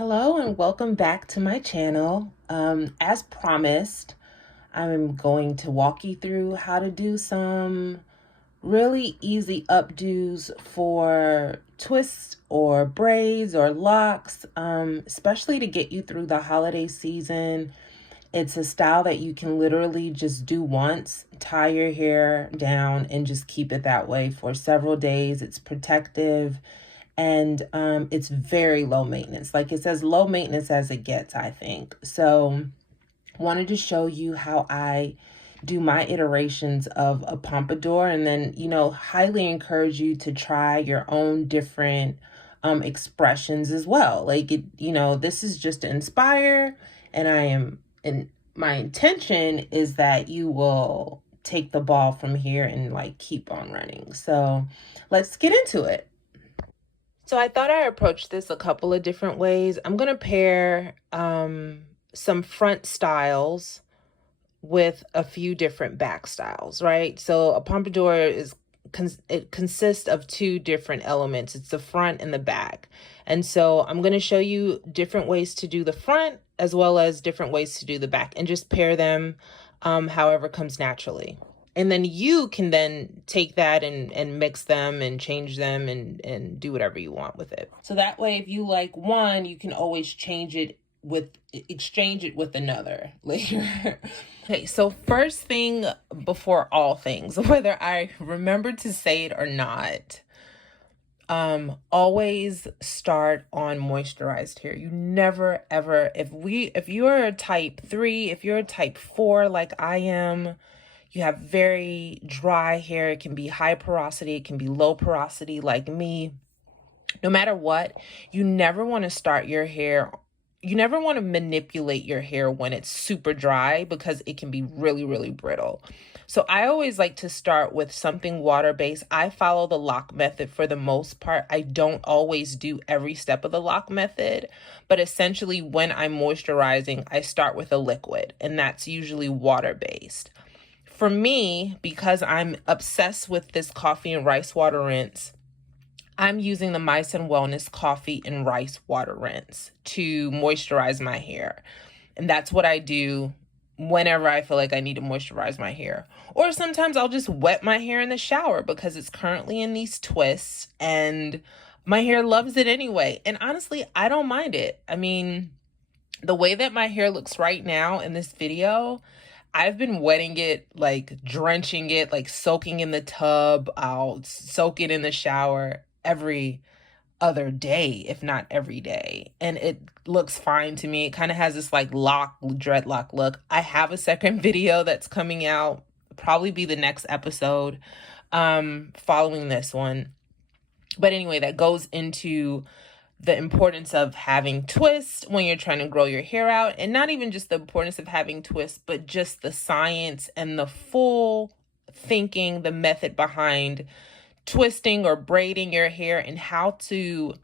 Hello and welcome back to my channel. As promised, I'm going to walk you through how to do some really easy updos for twists or braids or locks, especially to get you through the holiday season. It's a style that you can literally just do once, tie your hair down and just keep it that way for several days. It's protective. And it's very low maintenance. Like it says, low maintenance as it gets, I think. So wanted to show you how I do my iterations of a pompadour, and then, highly encourage you to try your own different expressions as well. Like this is just to inspire, and my intention is that you will take the ball from here and like keep on running. So let's get into it. So I thought I'd approach this a couple of different ways. I'm going to pair some front styles with a few different back styles, right? So a pompadour it consists of two different elements. It's the front and the back. And so I'm going to show you different ways to do the front as well as different ways to do the back, and just pair them however comes naturally. And then you can then take that and mix them and change them and do whatever you want with it. So that way, if you like one, you can always exchange it with another later. Okay, so first thing before all things, whether I remember to say it or not, always start on moisturized hair. You never ever, if you're a type 3, if you're a type 4 like I am, you have very dry hair. It can be high porosity. It can be low porosity like me. No matter what, you never want to start your hair. You never want to manipulate your hair when it's super dry, because it can be really, really brittle. So I always like to start with something water-based. I follow the lock method for the most part. I don't always do every step of the lock method, but essentially when I'm moisturizing, I start with a liquid, and that's usually water-based. For me, because I'm obsessed with this coffee and rice water rinse, I'm using the Mice and Wellness coffee and rice water rinse to moisturize my hair. And that's what I do whenever I feel like I need to moisturize my hair. Or sometimes I'll just wet my hair in the shower because it's currently in these twists and my hair loves it anyway. And honestly, I don't mind it. I mean, the way that my hair looks right now in this video, I've been wetting it, like drenching it, like soaking in the tub. I'll soak it in the shower every other day, if not every day. And it looks fine to me. It kind of has this like dreadlock look. I have a second video that's coming out, probably be the next episode following this one. But anyway, that goes into the importance of having twists when you're trying to grow your hair out, and not even just the importance of having twists, but just the science and the full thinking, the method behind twisting or braiding your hair, and how to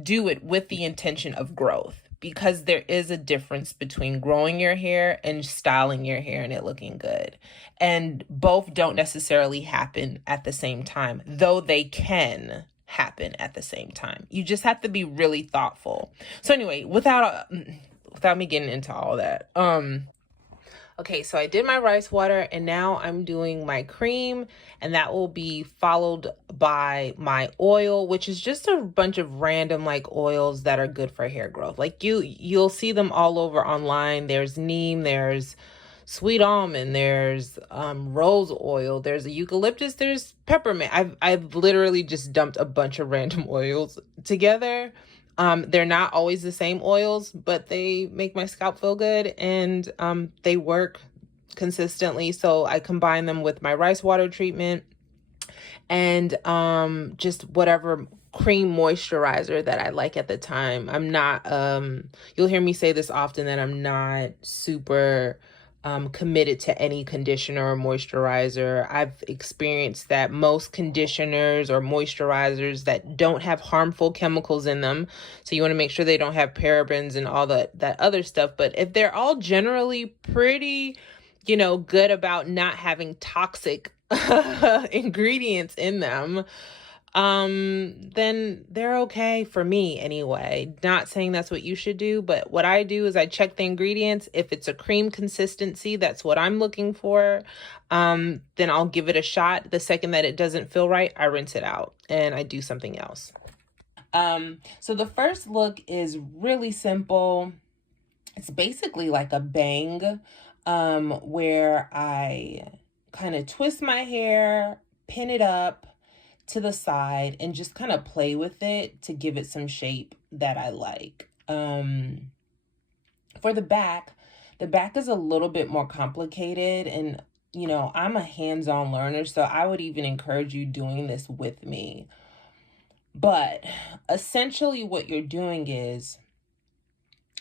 do it with the intention of growth, because there is a difference between growing your hair and styling your hair and it looking good. And both don't necessarily happen at the same time, though they can happen at the same time. You just have to be really thoughtful. So anyway, without me getting into all that, okay, so I did my rice water and now I'm doing my cream, and that will be followed by my oil, which is just a bunch of random like oils that are good for hair growth. Like you'll see them all over online. There's neem, there's sweet almond, there's rose oil, there's a eucalyptus, there's peppermint. I've literally just dumped a bunch of random oils together. They're not always the same oils, but they make my scalp feel good, and they work consistently. So I combine them with my rice water treatment and just whatever cream moisturizer that I like at the time. I'm not, you'll hear me say this often, that I'm not super committed to any conditioner or moisturizer. I've experienced that most conditioners or moisturizers that don't have harmful chemicals in them, so you want to make sure they don't have parabens and all that other stuff. But if they're all generally pretty, good about not having toxic ingredients in them, then they're okay for me anyway. Not saying that's what you should do, but what I do is I check the ingredients. If it's a cream consistency, that's what I'm looking for. Then I'll give it a shot. The second that it doesn't feel right, I rinse it out and I do something else. So the first look is really simple. It's basically like a bang, where I kind of twist my hair, pin it up to the side, and just kind of play with it to give it some shape that I like. For the back is a little bit more complicated, and you know, I'm a hands-on learner, so I would even encourage you doing this with me. But essentially what you're doing is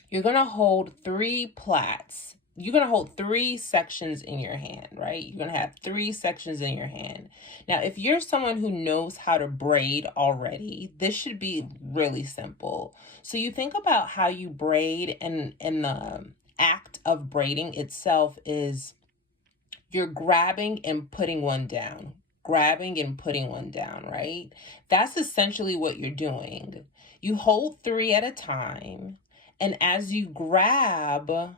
you're going to hold 3 plaits. You're going to hold 3 sections in your hand, right? You're going to have 3 sections in your hand. Now, if you're someone who knows how to braid already, this should be really simple. So you think about how you braid, and the act of braiding itself is you're grabbing and putting one down, grabbing and putting one down, right? That's essentially what you're doing. You hold 3 at a time, and as you grab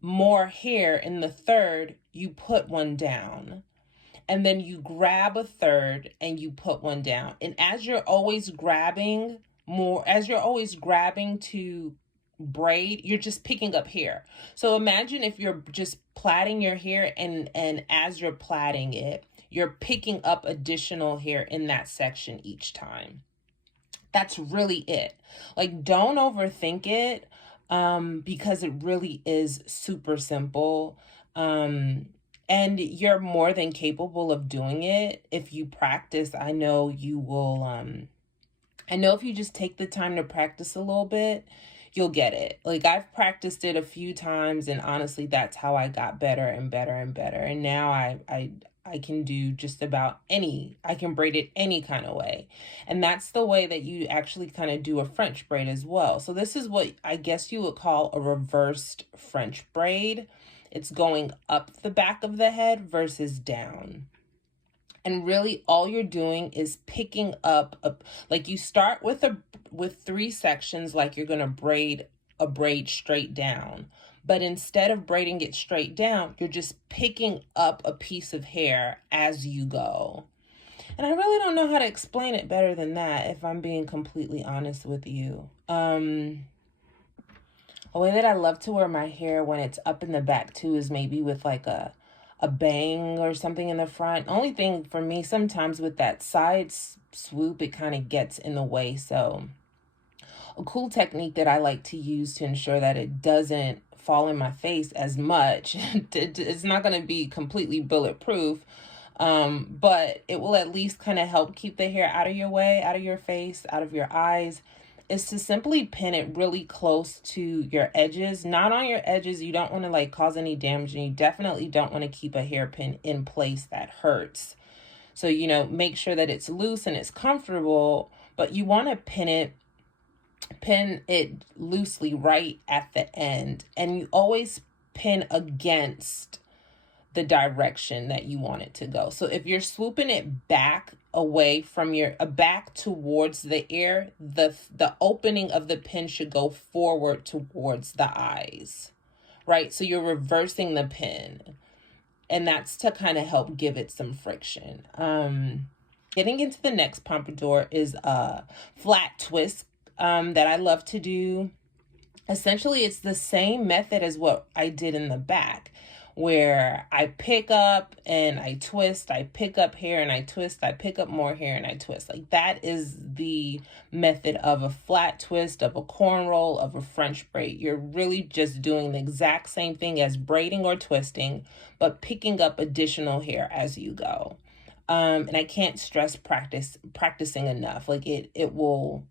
more hair in the third, you put one down. And then you grab a third and you put one down. And as you're always grabbing to braid, you're just picking up hair. So imagine if you're just plaiting your hair, and as you're plaiting it, you're picking up additional hair in that section each time. That's really it. Like, don't overthink it, because it really is super simple. And you're more than capable of doing it. If you practice, I know you will, I know if you just take the time to practice a little bit, you'll get it. Like, I've practiced it a few times, and honestly, that's how I got better and better and better. And now I can do just about I can braid it any kind of way. And that's the way that you actually kind of do a French braid as well. So this is what I guess you would call a reversed French braid. It's going up the back of the head versus down. And really all you're doing is picking up like you start with 3 sections, like you're going to braid a braid straight down. But instead of braiding it straight down, you're just picking up a piece of hair as you go. And I really don't know how to explain it better than that, if I'm being completely honest with you. A way that I love to wear my hair when it's up in the back too is maybe with like a bang or something in the front. Only thing for me, sometimes with that side swoop, it kind of gets in the way. So a cool technique that I like to use to ensure that it doesn't fall in my face as much, it's not going to be completely bulletproof, but it will at least kind of help keep the hair out of your way, out of your face, out of your eyes, is to simply pin it really close to your edges. Not on your edges. You don't want to like cause any damage, and you definitely don't want to keep a hairpin in place that hurts. So, you know, make sure that it's loose and it's comfortable, but you want to pin it loosely right at the end. And you always pin against the direction that you want it to go. So if you're swooping it back away from your back towards the ear, the opening of the pin should go forward towards the eyes, right? So you're reversing the pin, and that's to kind of help give it some friction. Getting into the next pompadour is a flat twist that I love to do. Essentially, it's the same method as what I did in the back, where I pick up and I twist, I pick up hair and I twist, I pick up more hair and I twist. Like, that is the method of a flat twist, of a cornrow, of a French braid. You're really just doing the exact same thing as braiding or twisting, but picking up additional hair as you go. And I can't stress practicing enough. Like, it will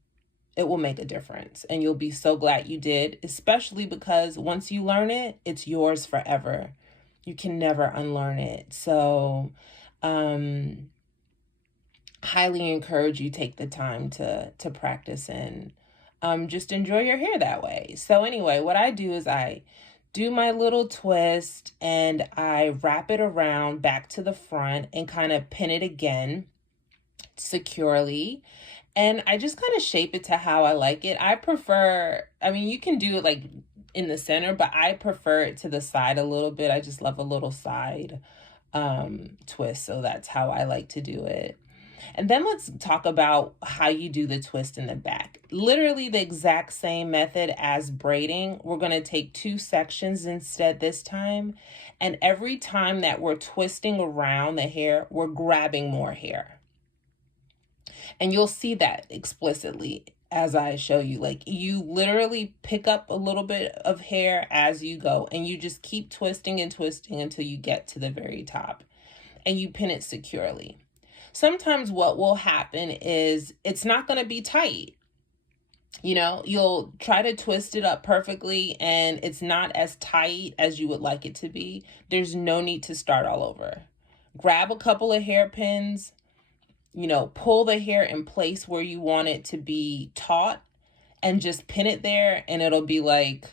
make a difference, and you'll be so glad you did, especially because once you learn it, it's yours forever. You can never unlearn it. So highly encourage you take the time to practice and just enjoy your hair that way. So anyway, what I do is I do my little twist and I wrap it around back to the front and kind of pin it again. securely. And I just kind of shape it to how I like it. I prefer, I mean, you can do it like in the center, but I prefer it to the side a little bit. I just love a little side twist. So that's how I like to do it. And then let's talk about how you do the twist in the back. Literally the exact same method as braiding. We're going to take 2 sections instead this time. And every time that we're twisting around the hair, we're grabbing more hair. And you'll see that explicitly as I show you. Like, you literally pick up a little bit of hair as you go, and you just keep twisting and twisting until you get to the very top, and you pin it securely. Sometimes what will happen is it's not going to be tight. You know, you'll try to twist it up perfectly and it's not as tight as you would like it to be. There's no need to start all over. Grab a couple of hairpins, you know, pull the hair in place where you want it to be taut and just pin it there, and it'll be like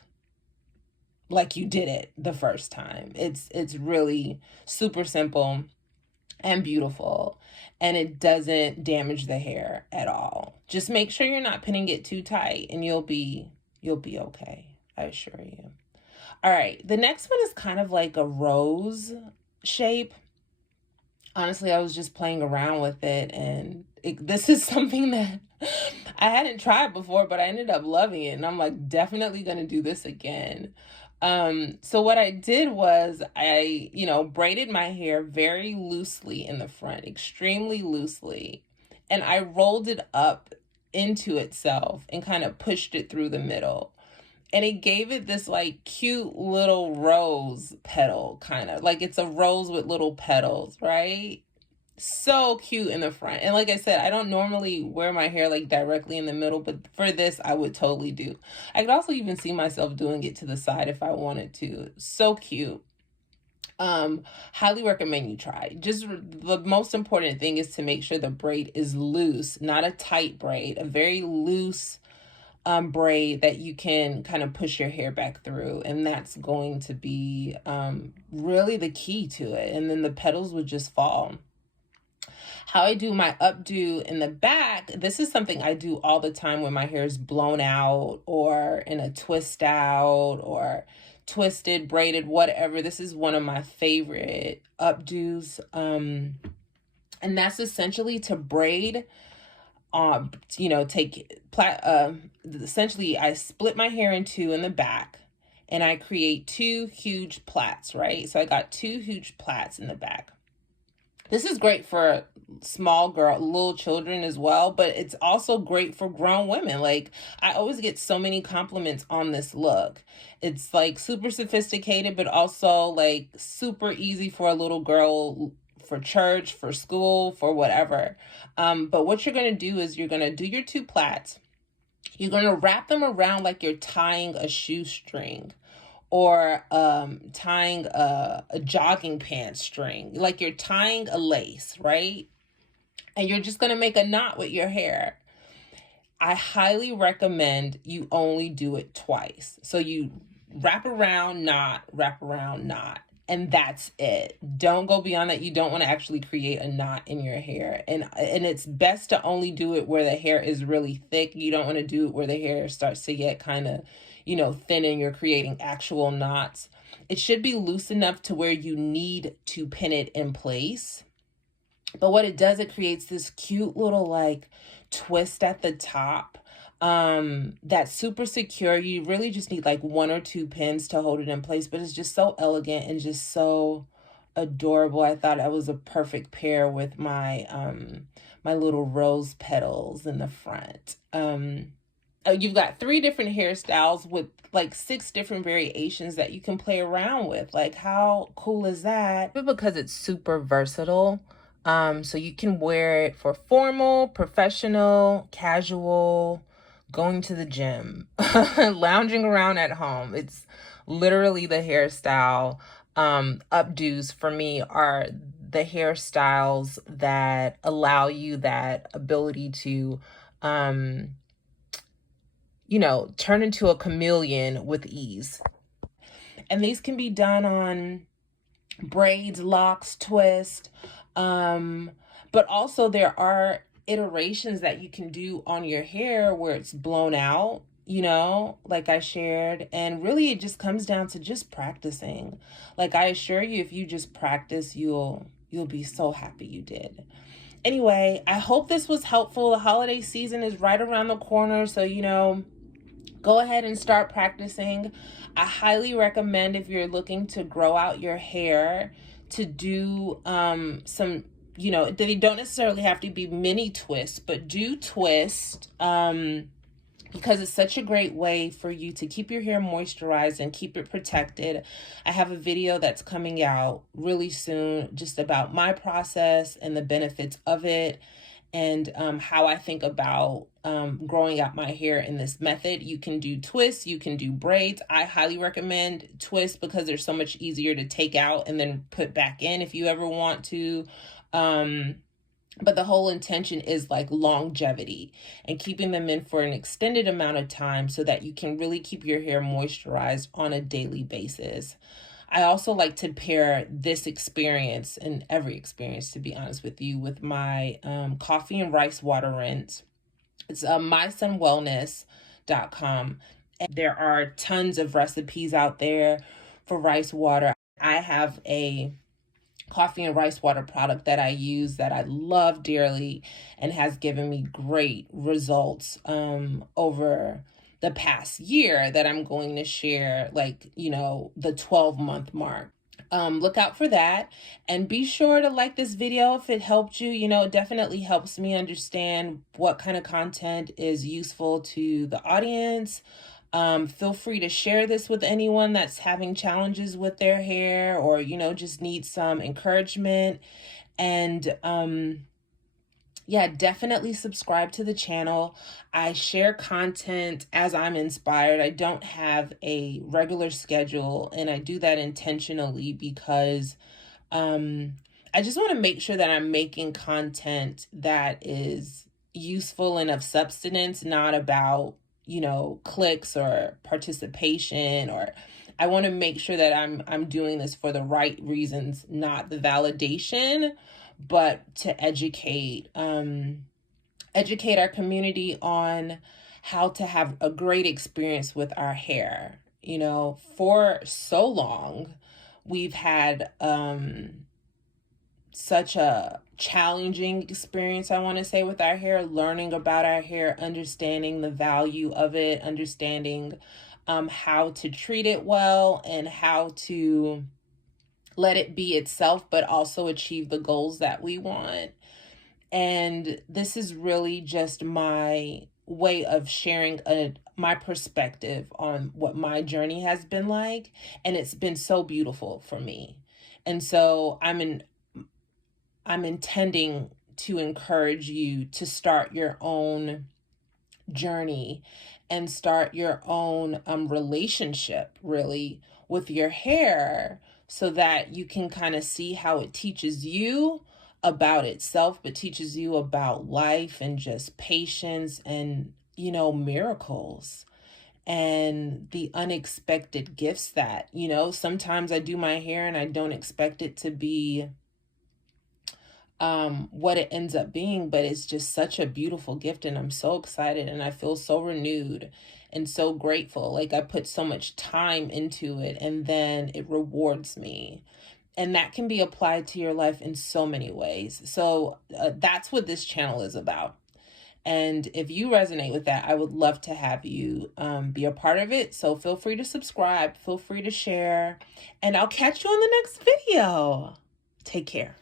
you did it the first time. It's really super simple and beautiful, and it doesn't damage the hair at all. Just make sure you're not pinning it too tight and you'll be okay, I assure you. All right, the next one is kind of like a rose shape. Honestly, I was just playing around with it, and this is something that I hadn't tried before, but I ended up loving it, and I'm like definitely gonna do this again. So what I did was I, braided my hair very loosely in the front, extremely loosely, and I rolled it up into itself and kind of pushed it through the middle. And it gave it this like cute little rose petal, kind of like it's a rose with little petals, right? So cute in the front. And like I said, I don't normally wear my hair like directly in the middle, but for this I would totally do. I could also even see myself doing it to the side if I wanted to. So cute. Highly recommend you try. Just the most important thing is to make sure the braid is loose, not a tight braid, a very loose braid that you can kind of push your hair back through, and that's going to be really the key to it. And then the petals would just fall. How I do my updo in the back, this is something I do all the time when my hair is blown out or in a twist out or twisted, braided, whatever. This is one of my favorite updos. And that's essentially to braid, essentially I split my hair in 2 in the back and I create 2 huge plaits, right? So I got 2 huge plaits in the back. This is great for little children as well, but it's also great for grown women. Like, I always get so many compliments on this look. It's like super sophisticated, but also like super easy for a little girl, for church, for school, for whatever. But what you're going to do is you're going to do your 2 plaits. You're going to wrap them around like you're tying a shoestring, or tying a jogging pants string, like you're tying a lace, right? And you're just going to make a knot with your hair. I highly recommend you only do it twice. So you wrap around, knot, and that's it. Don't go beyond that. You don't want to actually create a knot in your hair. And it's best to only do it where the hair is really thick. You don't want to do it where the hair starts to get kind of, thin and you're creating actual knots. It should be loose enough to where you need to pin it in place. But what it does, it creates this cute little like twist at the top that's super secure. You really just need like 1 or 2 pins to hold it in place, but it's just so elegant and just so adorable. I thought it was a perfect pair with my my little rose petals in the front. You've got 3 different hairstyles with like 6 different variations that you can play around with. Like, how cool is that? Because it's super versatile. So you can wear it for formal, professional, casual, going to the gym, lounging around at home. It's literally the hairstyle. Updos for me are the hairstyles that allow you that ability to turn into a chameleon with ease. And these can be done on braids, locks, twist. But also there are iterations that you can do on your hair where it's blown out, you know, like I shared. And really it just comes down to just practicing. Like I assure you, if you just practice, you'll be so happy you did. Anyway, I hope this was helpful. The holiday season is right around the corner, so you know, go ahead and start practicing. I highly recommend, if you're looking to grow out your hair, to do some, you know, they don't necessarily have to be mini twists, but do twist, because it's such a great way for you to keep your hair moisturized and keep it protected. I have a video that's coming out really soon just about my process and the benefits of it, and how I think about growing out my hair in this method. You can do twists, you can do braids. I highly recommend twists because they're so much easier to take out and then put back in if you ever want to. But the whole intention is like longevity and keeping them in for an extended amount of time so that you can really keep your hair moisturized on a daily basis. I also like to pair this experience, and every experience, to be honest with you, with my coffee and rice water rinse. It's mysunwellness.com. And there are tons of recipes out there for rice water. I have a coffee and rice water product that I use that I love dearly and has given me great results over the past year that I'm going to share, like, you know, the 12-month mark. Look out for that, and be sure to like this video if it helped you. You know, it definitely helps me understand what kind of content is useful to the audience. Feel free to share this with anyone that's having challenges with their hair, or, you know, just needs some encouragement. And yeah, definitely subscribe to the channel. I share content as I'm inspired. I don't have a regular schedule, and I do that intentionally because I just want to make sure that I'm making content that is useful and of substance, not about, you know, clicks or participation. Or I want to make sure that I'm doing this for the right reasons, not the validation, but to educate our community on how to have a great experience with our hair. You know, for so long we've had such a challenging experience, I want to say, with our hair, learning about our hair, understanding the value of it, understanding how to treat it well, and how to let it be itself, but also achieve the goals that we want. And this is really just my way of sharing my perspective on what my journey has been like. And it's been so beautiful for me. And so I'm intending to encourage you to start your own journey and start your own relationship, really, with your hair, so that you can kind of see how it teaches you about itself, but teaches you about life and just patience and, you know, miracles and the unexpected gifts that, you know, sometimes I do my hair and I don't expect it to be what it ends up being, but it's just such a beautiful gift, and I'm so excited and I feel so renewed and so grateful. Like, I put so much time into it, and then it rewards me. And that can be applied to your life in so many ways. So that's what this channel is about. And if you resonate with that, I would love to have you be a part of it. So feel free to subscribe, feel free to share, and I'll catch you on the next video. Take care.